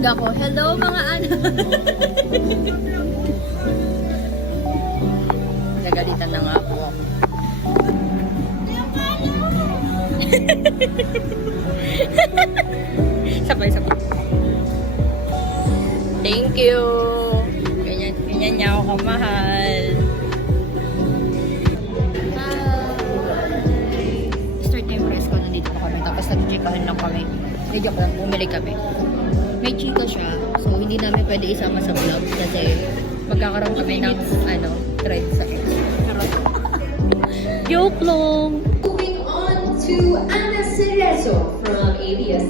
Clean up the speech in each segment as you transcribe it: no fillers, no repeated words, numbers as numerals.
vlog ako. Hello mga anak. Nagalitan na nga po ako. Sabay. Thank you. Ganyan niya ako kamahal. Start na yung press ko. Nandito pa kami. Tapos nag-chikahin lang kami. Medyo ko lang. Bumili kami. May chika siya. So, hindi namin pwede isama sa vlog. Kasi magkakaroon kami ng thread sa joke long. Moving on to Ana Cerezo from ABS.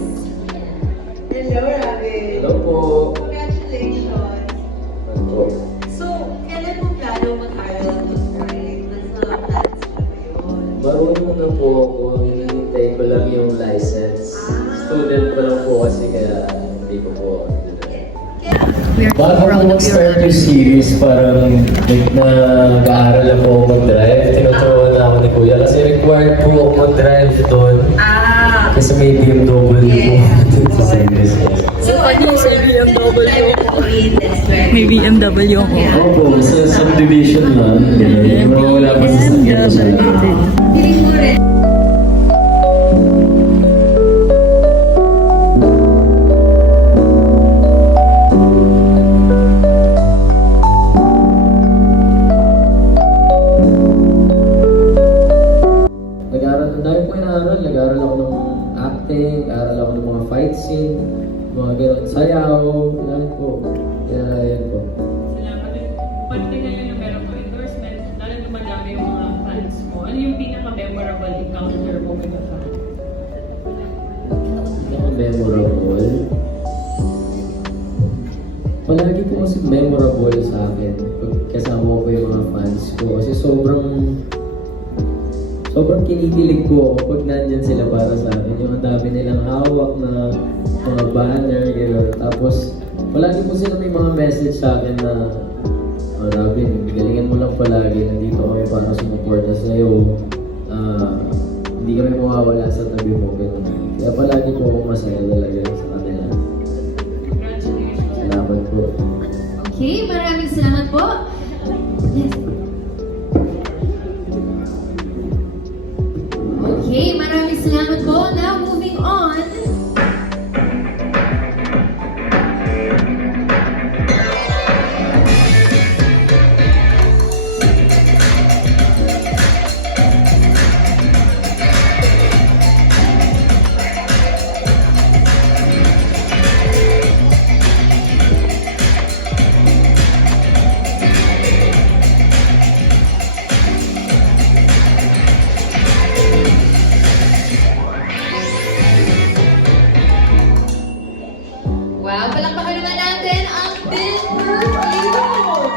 Hello, Ravi. Hello po. Congratulations. Hello. So, kailan mo plano mag-aral mag-drive? Nasa plans mo ba yun? Marunong na po ako. Hinihintay ko lang yung license. Student pa lang po kasi kaya hindi ko po. We are so Bago proud ko of mag-start you. yung series, parang nag-aaral ako mag-drive. Tinuturuan na ako ni Kuya kasi required po ako mag-drive doon. Kasi may BMW po sa series. So, ano sa BMW? May BMW ako. Opo, sa subdivision lang. Wala pa sa sakyan. Piling mo rin. Nag-aaral ako ng acting, nag-aaral ako ng mga fight scene, mga ganun, sayaw, yan po. Kaya yan po. Salamat. Pati ngayon na meron ko endorsement, lalo dumadami yung mga fans mo. Ano yung pinaka-memorable encounter mo with a fan? Memorable. Palagi po kasi memorable sa akin pag kasama ko yung mga fans ko kasi sobrang kinikilig ko pag nandyan sila para sa akin. Yung ang dami nilang hawak na mga banner, gano'n. Tapos, palagi po sila may mga message sa akin na Robin, galingan mo lang palagi. Nandito kami para sumuporta sa'yo. Hindi kami mawawala sa tabi mo. Gano'n. Kaya palagi po ako masaya talaga sa kanila. Congratulations. Salamat po. Okay, maraming salamat po. Yes. Okay, maraming salamat po. Now, moving on. Wow, palakpakan naman natin ang Bin Perfume!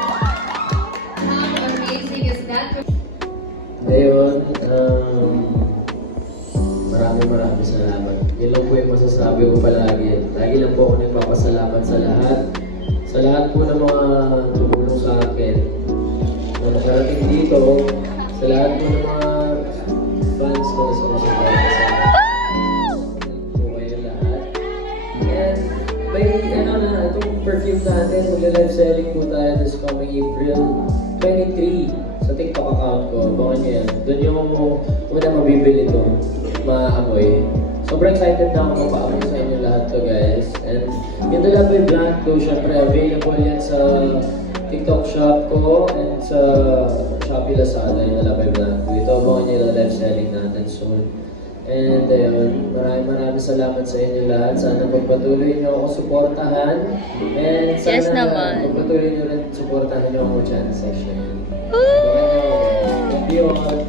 How amazing is that? Ngayon, maraming salamat. Yun lang po yung masasabi ko palagi. Lagi lang po ako nagpapasalamat sa lahat. Sa lahat po ng mga tumulong sa akin. Na nakarating dito, sa lahat po ng mga fans ko na sumusuporta sa akin. Po kayo lahat. And may itong perfume natin, magla-live selling po tayo this coming April 23 sa TikTok account ko. Abangan nyo yan. Doon yung una mabibili ito, maamoy. Sobrang excited na ako mapaamoy sa inyo lahat to guys. And yung Dalaboy Blanco, syempre available yan sa TikTok shop ko and sa Shopee Lazada yung Dalaboy Blanco. Ito abangan nyo yung live selling natin soon. And ayun, maraming salamat sa inyo lahat. Sana pagpatuloy nyo ako suportahan. And sana Yes naman. pagpatuloy nyo rin suportahan nyo ako dyan sa session. Thank you all.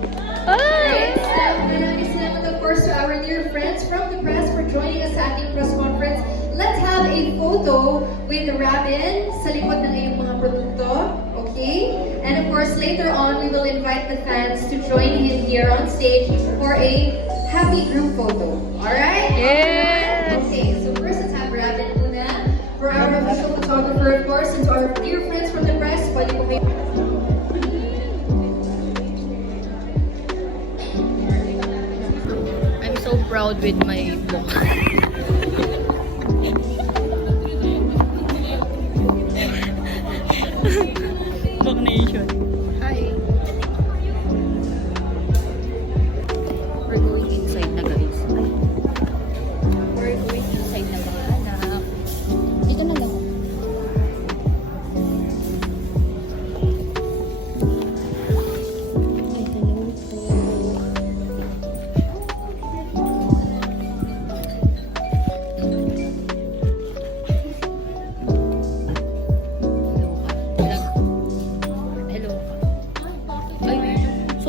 Alright, so maraming salamat of course to our dear friends from the press for joining us sa ating press conference. Let's have a photo with Robin sa likod ng iyong mga produkto. Okay? And of course, later on, we will invite the fans to join him here on stage for a happy group photo. Alright? Yes! Okay, so first let's have Robin muna for our official photographer, of course, and to our dear friends from the press. Pwede po kayo. I'm so proud with my book.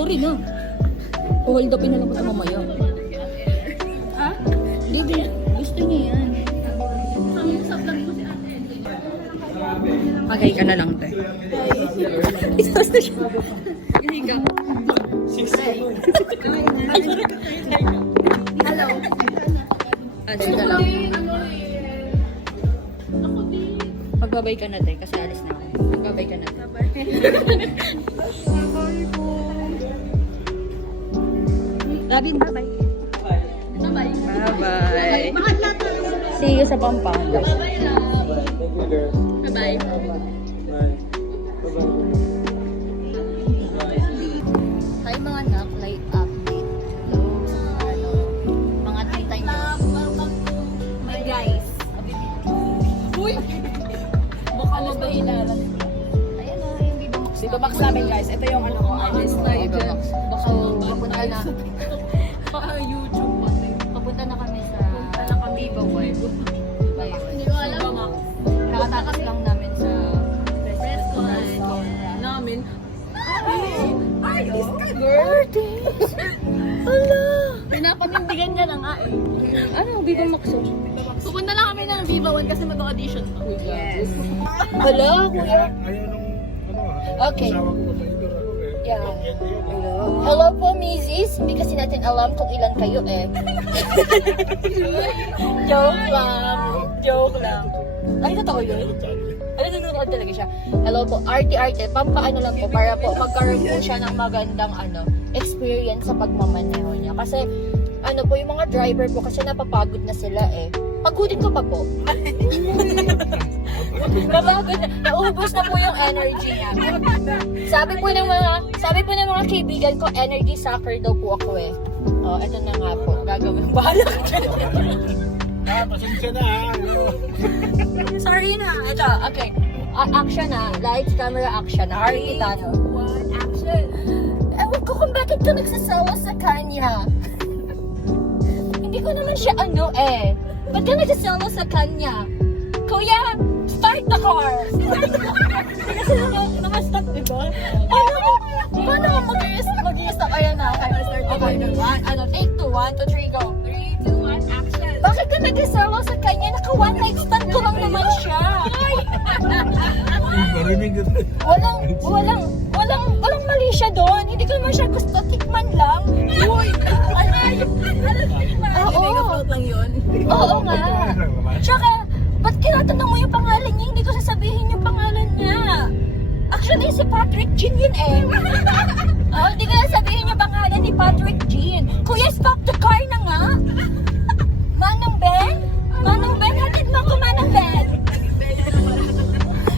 Sorry na. Hold upin na lang ko sa mamaya. Ha? Hindi, gusto niya yan. Sa vlog mo si ate. Pagay ka na lang, te. Istos na siya. Higa. Hello. Ano na lang. Ako din. Magbabay ka na, te, kasi alis na ako. Magbabay ka na, te. Robin, bye-bye. Bye-bye. Bye-bye. Mahal na to. See you sa Pampanga. Bye-bye, love. Thank you, girl. Bye-bye. Bye. Bye-bye. Hi mga anak, light update. Hello, ano, mga tita nyo. Welcome to my guys. Uy! Baka na ba ilalan? Ayun o, yung Viva Max. Viva Max namin guys. Ito yung ano ko, artist na Viva Max. Baka papunta na. Baka YouTube pati. Papunta na kami sa Punta na kami. Viva Web. Hindi ko alam. Kakatakas lang namin sa Press con. Namin. Pinapanindigan niya na nga eh. ano, Viva Max. Pupunta lang kami ng Viva One kasi mag-audition pa. Yes. Hello, kuya. Okay. Yeah. Hello po, Mrs. Hindi kasi natin alam kung ilan kayo eh. Joke lang. Joke lang. Ay, totoo yun? Ay, nanonood talaga siya. Hello po, arte-arte. Pampaano lang po para po magkaroon po siya ng magandang experience sa pagmamaneho niya. Kasi, ano po, yung mga driver po kasi napapagod na sila eh. Pagudin ko pa po. Napagod na. Naubos na po yung energy niya. Sabi po ng mga kaibigan ko, energy sucker daw po ako eh. Oh, eto na nga po. Gagawin. Bahala ka dyan. Pasensya na ha. Sorry na. Ito, okay. Action na. Lights, camera, action. Ari Itano. One, action! Ewan ko kung bakit ka nagsasawa sa kanya. Hindi ko naman siya eh. Ba't ka nagsasawa sa kanya? Kuya, start the car! Kasi naka-stop, di ba? Paano ka mag-i-stop? Ayan na. Okay, take 2, 1, 2, 3, go. 3, 2, 1, action! Bakit ka nagsasawa sa kanya? Naka-one night stand ko lang naman siya. Marinig na. Walang mali siya doon. Hindi ko naman siya gusto. Tikman lang. Uy! Oo. lang yun. Oo nga. Tsaka, ba't kinatanong mo yung pangalan niya? Hindi ko sasabihin yung pangalan niya. Actually, si Patrick Jean yun eh. Oo, hindi ko sasabihin yung pangalan ni Patrick Jean. Kuya, stop the car na nga. Manong Ben? Manong Ben, hatid mo ako, Manong Ben.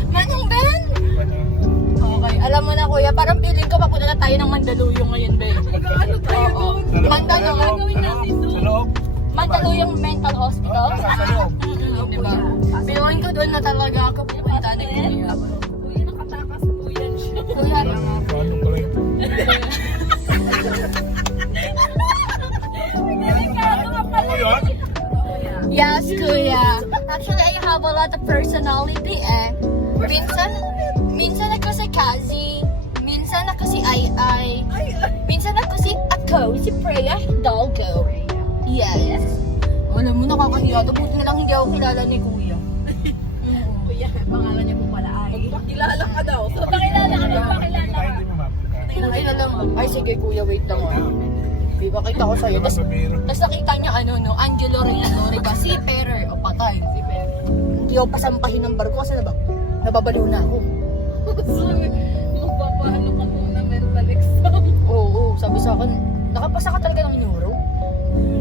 Manong Ben? Okay, alam mo na kuya, parang feeling ko papunta na tayo ng Mandaluyong ngayon, Ben. Ano tayo doon? Mandaluyong. Gawin natin doon. Sa loob. Mandaluyong Mental Hospital. Sa loob. Diba? Feeling ko doon na talaga ako pupunta na kuya. Uy, nakatakas po yan siya. Kuya, Paano pa rin? yes, kuya. Actually, I have a lot of personality eh. Minsan ako si Kazi. Minsan ako si Ai. Minsan ako si Freya Hidalgo. Yes. Alam mo, nakakahiya. Buti na lang hindi ako kilala ni kuya. Kuya, pangalan niya po pala ay. Pakilala ka daw. So, pakilala ka daw, pakilala ka. Hindi mo mapita. Ay, lang. Ay, sige kuya, wait lang ah. Diba, kita ko sa'yo. Tapos nakita niya Angelo Reyno, diba? Si Perer. O, patay. Si Perer. Hindi ako pasampahin ng barko kasi nababaliw na ako. Magpapaano ka muna mental exam. Oo, sabi sa akin, nakapasa ka talaga ng neuro.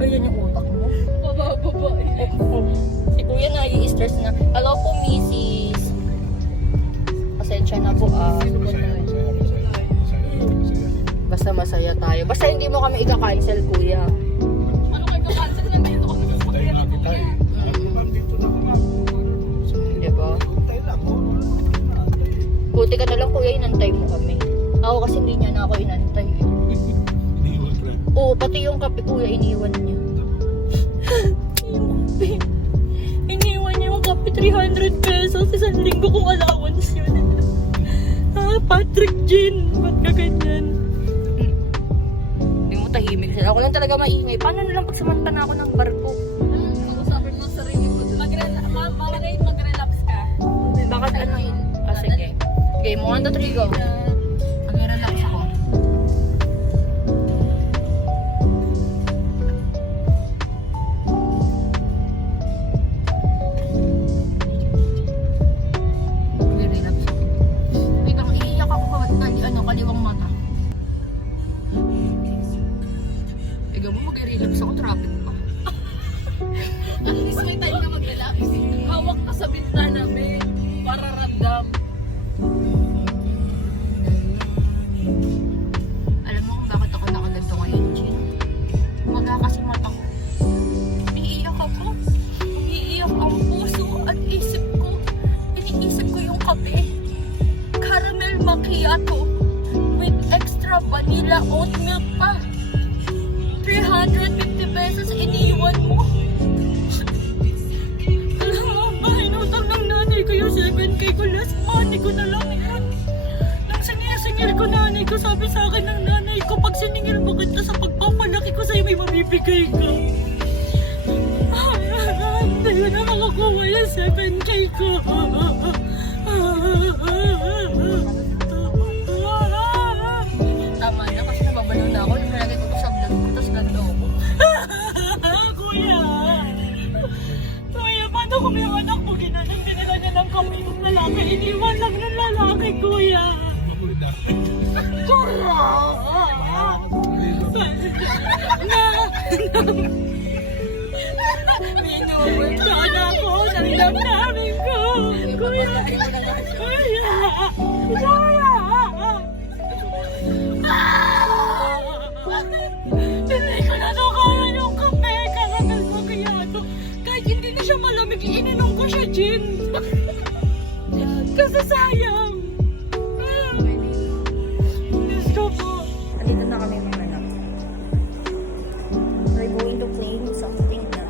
Ganyan yung utak mo. Bababa eh. Si kuya na i-stress na. Hello po, Mrs. Pasensya na po ah. Basta masaya tayo. Basta hindi mo kami ika-cancel, kuya. Ano kayo ka-cancel? Nandito kami sa Tayo sakyan. nga kita eh. Nandito na ako ma'am. Diba? Tayo lang ako. Buti ka na lang, kuya, inantay mo kami. Ako kasi hindi niya na ako inantay. Iniwan ka. Oo, pati yung kape, kuya, iniwan niya. Yung kape. Iniwan niya yung kape, 300 pesos. Isang linggo kong allowance yun. Patrick Jean, ba't ka ganyan? tahimik sila. Ako lang talaga maingay. Paano na lang pagsamanta na ako ng barko? Pag-usapin mo sa sarili mo. Mag-relax ka. Bakit ano yun? Ah, sige. Game 1, 2, 3, go. Mag-relax ako. Mag-relax ako. Wait lang, iiyak ako kaliwang mata. Ikaw mo mag-relax ako, traffic pa. At least may time na mag-relax. Hawak ka sa bintana, be. Para random. Alam mo kung bakit ako nakaganto ngayon, Jin? Umaga kasi mata ko. Umiiyak ako. Umiiyak ang puso at isip ko. Iniisip ko yung kape. Caramel macchiato with extra vanilla oat milk pa. 350 pesos iniwan mo. Alam mo ba, inutang ng nanay ko yung 7K ko, last money ko na lang yan. Nang siningil ko nanay ko, sabi sa akin ng nanay ko, pag siningil mo kita sa pagpapalaki ko sa'yo, may mabibigay ka. Hindi ko na makakuha yung 7K ko. Tama na, kasi nababalo na ako. Nalagay ko sa vlog ko, tapos ganda ako. Kuya! Kuya, paano kung yung anak mo ginanang dinala niya ng kami ng lalaki? Iniwan lang ng lalaki, kuya! Makulda. Kuya! Minumulto na ako sa damdamin ko! Kuya! Kuya! Kuya! Hindi ko na kaya yung kape, caramel macchiato. Kahit hindi na siya malamig, ininom ko siya, Jin. Kasi sayang. Diyos ko po. Andito na kami mga anak. We're going to play something now.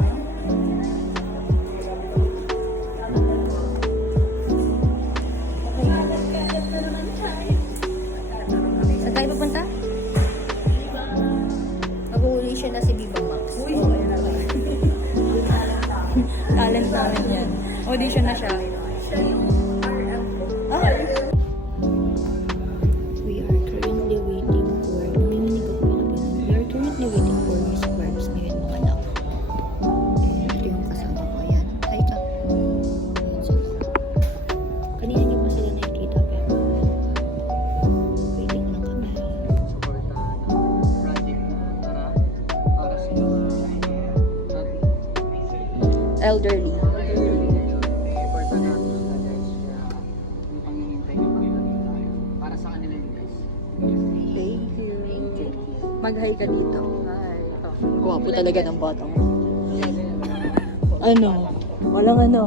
Saan tayo pupunta? Nag-uuli siya na si Viva Max. Uy! Talent namin yan. Audition na siya. Ah! We are currently waiting for... Naminig ako baka ganun. We are currently waiting for Miss Barbs ngayon mga anak. And ito yung kasama ko. Ayan. Hi ka. Ayan sila. Kanina niyo pa sila nakikita pero waiting lang kami. Suportahan ang project mo para sa Elderly. suportahan natin sila guys yung panginintay ng para sa kanila yun guys. Thank you. Mag-hi ka dito. Hi. Gwapo talaga ng bata mo. Ano? Walang ano.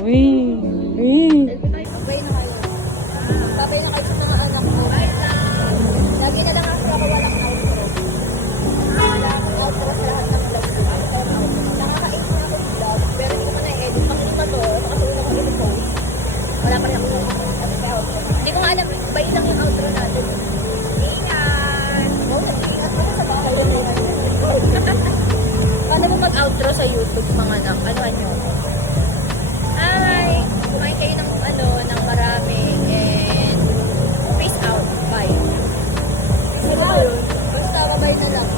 Uy! Uy! Sabay na kayo. Sabay na kayo sa mga anak mo. Lagi na lang ako walang outro. Wala akong outro sa lahat ng vlog ko. Nakaka-8 na ako vlog, pero hindi ko pa na-edit. Pakita to, nakasulat ako i-post. Wala pa rin ako outro. Hindi ko nga alam, ba lang yung outro natin. Ingat! Ingat ako sa mga kailangan. Paano mo mag-outro sa YouTube, mga anak? Ano nyo? Hi! Kumain kayo ng marami and peace out. Bye. Sino ba yun? Basta, bye na lang.